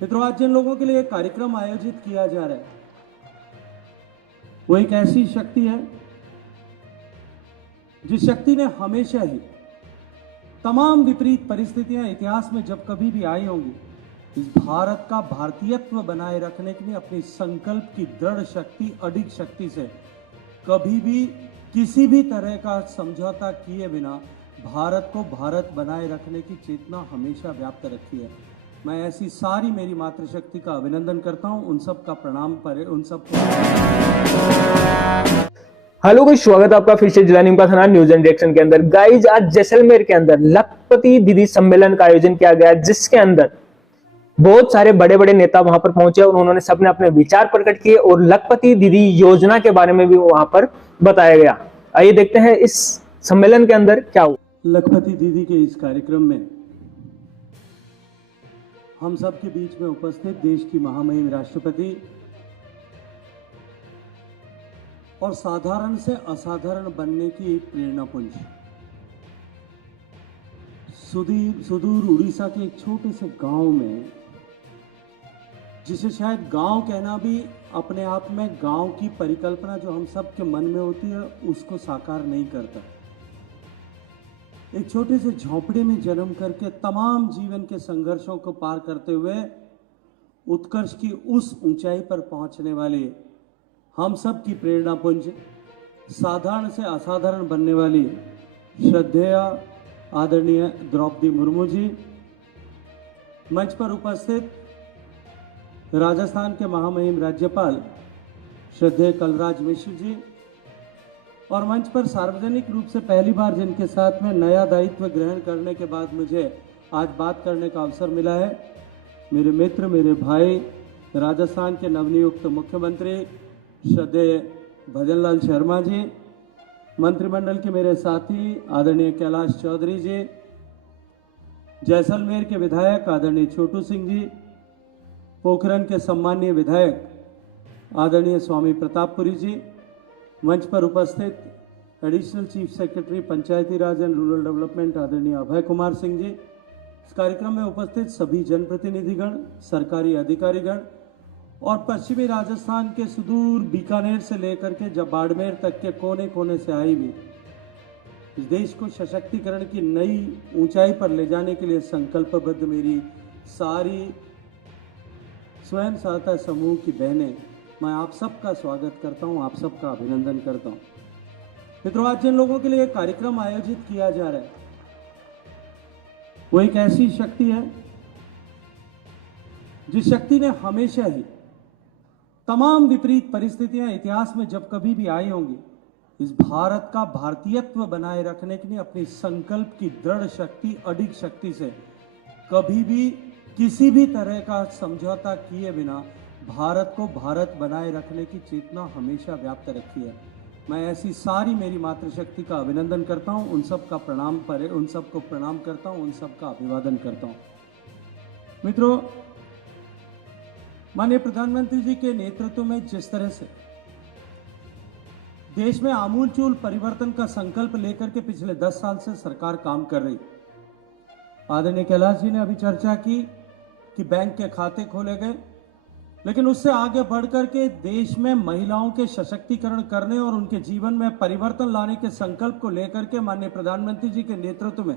मित्रों, आज जिन लोगों के लिए एक कार्यक्रम आयोजित किया जा रहा है वो एक ऐसी शक्ति है जिस शक्ति ने हमेशा ही तमाम विपरीत परिस्थितियां इतिहास में जब कभी भी आई होंगी, इस भारत का भारतीयत्व बनाए रखने के लिए अपनी संकल्प की दृढ़ शक्ति, अडिग शक्ति से कभी भी किसी भी तरह का समझौता किए बिना भारत को भारत बनाए रखने की चेतना हमेशा व्याप्त रखी है। मैं ऐसी सारी मेरी मातृशक्ति का अभिनंदन करता हूं, उन सब का प्रणाम पर उन सबको। हेलो गाइस, स्वागत है आपका फिर से जिला नीम का थाना न्यूज एंड रिएक्शन के अंदर। गाइज, आज जैसलमेर के अंदर लखपति दीदी सम्मेलन का आयोजन किया गया, जिसके अंदर बहुत सारे बड़े बड़े नेता वहां पर पहुंचे और उन्होंने सबने अपने विचार प्रकट किए और लखपति दीदी योजना के बारे में भी वहां पर बताया गया। आइए देखते हैं इस सम्मेलन के अंदर क्या हुआ। लखपति दीदी के इस कार्यक्रम में हम सब के बीच में उपस्थित देश की महामहिम राष्ट्रपति और साधारण से असाधारण बनने की एक प्रेरणा पुंज, सुदूर उड़ीसा के एक छोटे से गांव में, जिसे शायद गांव कहना भी अपने आप में गांव की परिकल्पना जो हम सब के मन में होती है उसको साकार नहीं करता। एक छोटे से झोंपड़े में जन्म करके तमाम जीवन के संघर्षों को पार करते हुए उत्कर्ष की उस ऊंचाई पर पहुंचने वाले हम सब की प्रेरणा पुंज, साधारण से असाधारण बनने वाली श्रद्धेय आदरणीय द्रौपदी मुर्मू जी, मंच पर उपस्थित राजस्थान के महामहिम राज्यपाल श्रद्धेय कलराज मिश्र जी, और मंच पर सार्वजनिक रूप से पहली बार जिनके साथ में नया दायित्व ग्रहण करने के बाद मुझे आज बात करने का अवसर मिला है, मेरे मित्र, मेरे भाई, राजस्थान के नवनियुक्त मुख्यमंत्री श्रद्धेय भजनलाल शर्मा जी, मंत्रिमंडल के मेरे साथी आदरणीय कैलाश चौधरी जी, जैसलमेर के विधायक आदरणीय छोटू सिंह जी, पोखरन के सम्मानीय विधायक आदरणीय स्वामी प्रतापपुरी जी, मंच पर उपस्थित additional chief secretary Panchayati Raj and rural development आदरणीय अभय कुमार सिंह जी, इस कार्यक्रम में उपस्थित सभी जनप्रतिनिधिगण, सरकारी अधिकारीगण और पश्चिमी राजस्थान के सुदूर बीकानेर से लेकर के जब बाड़मेर तक के कोने कोने से आई भी इस देश को सशक्तिकरण की नई ऊंचाई पर ले जाने के लिए संकल्पबद्ध मेरी सारी स्वयं सहायता समूह की बहनें, मैं आप सबका स्वागत करता हूं, आप सबका अभिनंदन करता हूं। मित्रों, आज जिन लोगों के लिए एक कार्यक्रम आयोजित किया जा रहा है वो एक ऐसी शक्ति है जिस शक्ति ने हमेशा ही तमाम विपरीत परिस्थितियां इतिहास में जब कभी भी आई होंगी, इस भारत का भारतीयत्व बनाए रखने के लिए अपनी संकल्प की दृढ़ शक्ति, अडिग शक्ति से कभी भी किसी भी तरह का समझौता किए बिना भारत को भारत बनाए रखने की चेतना हमेशा व्याप्त रखी है। मैं ऐसी सारी मेरी मातृशक्ति का अभिनंदन करता हूं, उन सब का प्रणाम पर उन सबको प्रणाम करता हूं, उन सब का अभिवादन करता हूं। मित्रों, माननीय प्रधानमंत्री जी के नेतृत्व में जिस तरह से देश में आमूलचूल परिवर्तन का संकल्प लेकर के पिछले 10 साल से सरकार काम कर रही, आदरणीय कैलाश जी ने अभी चर्चा की कि बैंक के खाते खोले गए, लेकिन उससे आगे बढ़कर के देश में महिलाओं के सशक्तिकरण करने और उनके जीवन में परिवर्तन लाने के संकल्प को लेकर के माननीय प्रधानमंत्री जी के नेतृत्व में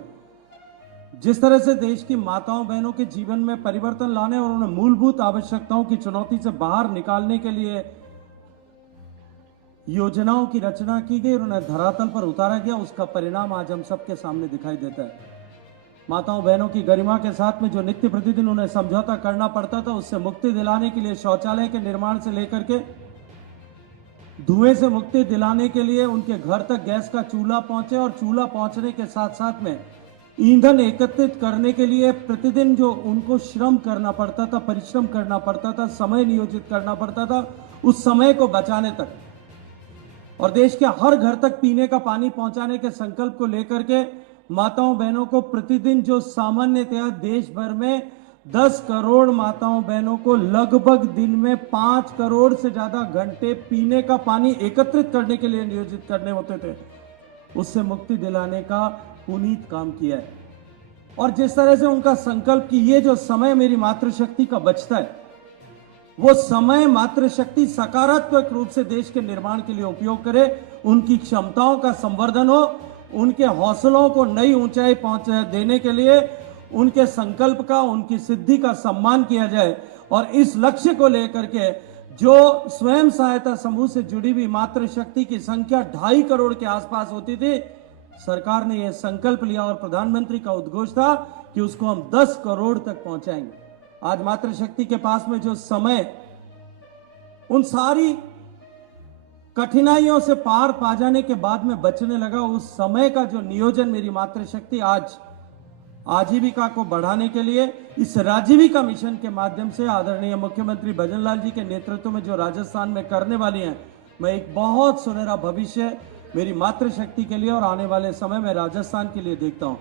जिस तरह से देश की माताओं बहनों के जीवन में परिवर्तन लाने और उन्हें मूलभूत आवश्यकताओं की चुनौती से बाहर निकालने के लिए योजनाओं की रचना की गई और उन्हें धरातल पर उतारा गया, उसका परिणाम आज हम सबके सामने दिखाई देता है। माताओं बहनों की गरिमा के साथ में जो नित्य प्रतिदिन उन्हें समझौता करना पड़ता था, उससे मुक्ति दिलाने के लिए शौचालय के निर्माण से लेकर के धुएं से मुक्ति दिलाने के लिए उनके घर तक गैस का चूल्हा पहुंचे और चूल्हा पहुंचने के साथ साथ में ईंधन एकत्रित करने के लिए प्रतिदिन जो उनको श्रम करना पड़ता था, परिश्रम करना पड़ता था, समय नियोजित करना पड़ता था, उस समय को बचाने तक और देश के हर घर तक पीने का पानी पहुंचाने के संकल्प को लेकर के माताओं बहनों को प्रतिदिन जो सामान्यतया देश भर में 10 करोड़ माताओं बहनों को लगभग दिन में 5 करोड़ से ज्यादा घंटे पीने का पानी एकत्रित करने के लिए नियोजित करने होते थे, उससे मुक्ति दिलाने का पुनीत काम किया है। और जिस तरह से उनका संकल्प कि ये जो समय मेरी मातृशक्ति का बचता है, वो समय मातृशक्ति सकारात्मक रूप से देश के निर्माण के लिए उपयोग करे, उनकी क्षमताओं का संवर्धन हो, उनके हौसलों को नई ऊंचाई पहुंच देने के लिए उनके संकल्प का, उनकी सिद्धि का सम्मान किया जाए। और इस लक्ष्य को लेकर के जो स्वयं सहायता समूह से जुड़ी हुई मातृशक्ति की संख्या 2.5 करोड़ के आसपास होती थी, सरकार ने यह संकल्प लिया और प्रधानमंत्री का उद्घोष था कि उसको हम 10 करोड़ तक पहुंचाएंगे। आज मातृशक्ति के पास में जो समय उन सारी कठिनाइयों से पार पा जाने के बाद में बचने लगा, उस समय का जो नियोजन मेरी मातृशक्ति आज आजीविका को बढ़ाने के लिए इस राजीविका मिशन के माध्यम से आदरणीय मुख्यमंत्री भजनलाल जी के नेतृत्व में जो राजस्थान में करने वाली हैं, मैं एक बहुत सुनहरा भविष्य मेरी मातृशक्ति के लिए और आने वाले समय में राजस्थान के लिए देखता हूं।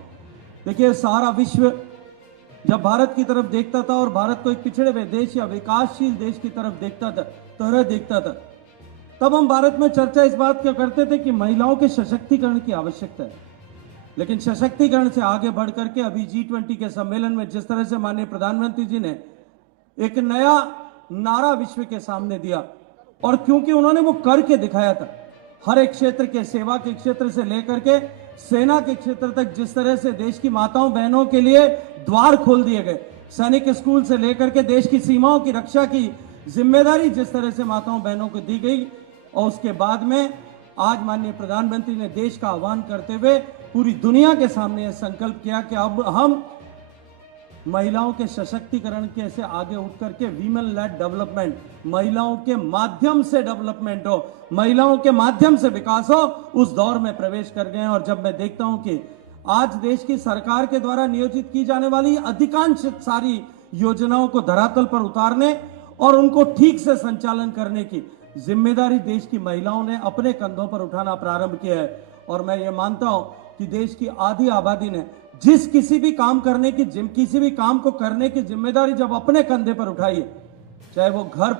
देखिए, सारा विश्व जब भारत की तरफ देखता था और भारत को एक पिछड़े हुए देश या विकासशील देश की तरफ देखता था, तब हम भारत में चर्चा इस बात का करते थे कि महिलाओं के सशक्तिकरण की आवश्यकता है। लेकिन सशक्तिकरण से आगे बढ़ करके अभी G20 के सम्मेलन में जिस तरह से माननीय प्रधानमंत्री जी ने एक नया नारा विश्व के सामने दिया, और क्योंकि उन्होंने वो करके दिखाया था, हर एक क्षेत्र के, सेवा के क्षेत्र से लेकर के सेना के क्षेत्र तक, जिस तरह से देश की माताओं बहनों के लिए द्वार खोल दिए गए, सैनिक स्कूल से लेकर के देश की सीमाओं की रक्षा की जिम्मेदारी जिस तरह से माताओं बहनों को दी गई, और उसके बाद में आज माननीय प्रधानमंत्री ने देश का आह्वान करते हुए पूरी दुनिया के सामने यह संकल्प किया कि अब हम महिलाओं के सशक्तिकरण के से आगे उठ करके वीमेन लेड डेवलपमेंट, महिलाओं के माध्यम से डेवलपमेंट हो, महिलाओं के माध्यम से विकास हो, उस दौर में प्रवेश कर गए हैं। और जब मैं देखता हूं कि आज देश की सरकार के द्वारा नियोजित की जाने वाली अधिकांश सारी योजनाओं को धरातल पर उतारने और उनको ठीक से संचालन करने की जिम्मेदारी देश की महिलाओं ने अपने कंधों पर उठाना प्रारंभ किया है। और मैं ये मानता हूं कि देश की आधी आबादी ने किसी भी काम को करने की जिम्मेदारी जब अपने कंधे पर उठाई है, चाहे वो घर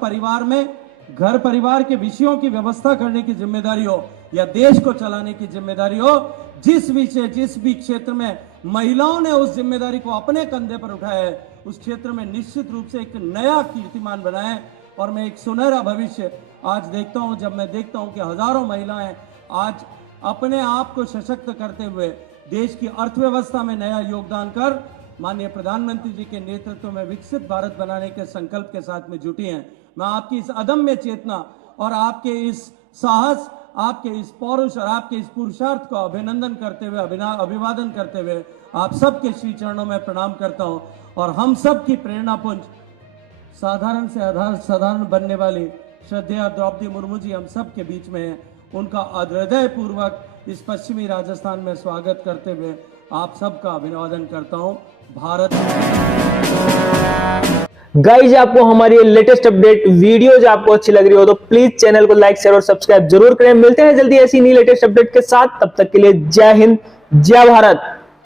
परिवार के विषयों की व्यवस्था करने की जिम्मेदारी हो या देश को चलाने की जिम्मेदारी हो, जिस भी क्षेत्र में महिलाओं ने उस जिम्मेदारी को अपने कंधे पर उठाया है, उस क्षेत्र में निश्चित रूप से एक नया कीर्तिमान बनाया है। और मैं एक सुनहरा भविष्य आज देखता हूं, जब मैं देखता हूं कि हजारों महिलाएं आज अपने आप को सशक्त करते हुए देश की अर्थव्यवस्था में नया योगदान कर माननीय प्रधानमंत्री जी के नेतृत्व में विकसित भारत बनाने के संकल्प के साथ में जुटी हैं। मैं आपकी इस अदम्य चेतना और आपके इस साहस, आपके इस पौरुष और आपके इस पुरुषार्थ को अभिवादन करते हुए आप सबके श्री चरणों में प्रणाम करता हूं। और हम सब की प्रेरणा पुंज, साधारण से साधारण बनने वाली श्रद्धेय द्रौपदी मुर्मू जी हम सब के बीच में है। उनका हृदय पूर्वक इस पश्चिमी राजस्थान में स्वागत करते हुए आप सबका अभिवादन करता हूं। भारत। गाइज, आपको हमारी लेटेस्ट अपडेट वीडियोज आपको अच्छी लग रही हो तो प्लीज चैनल को लाइक, शेयर और सब्सक्राइब जरूर करें। मिलते हैं जल्दी ऐसी नई लेटेस्ट अपडेट के साथ, तब तक के लिए जय हिंद, जय भारत।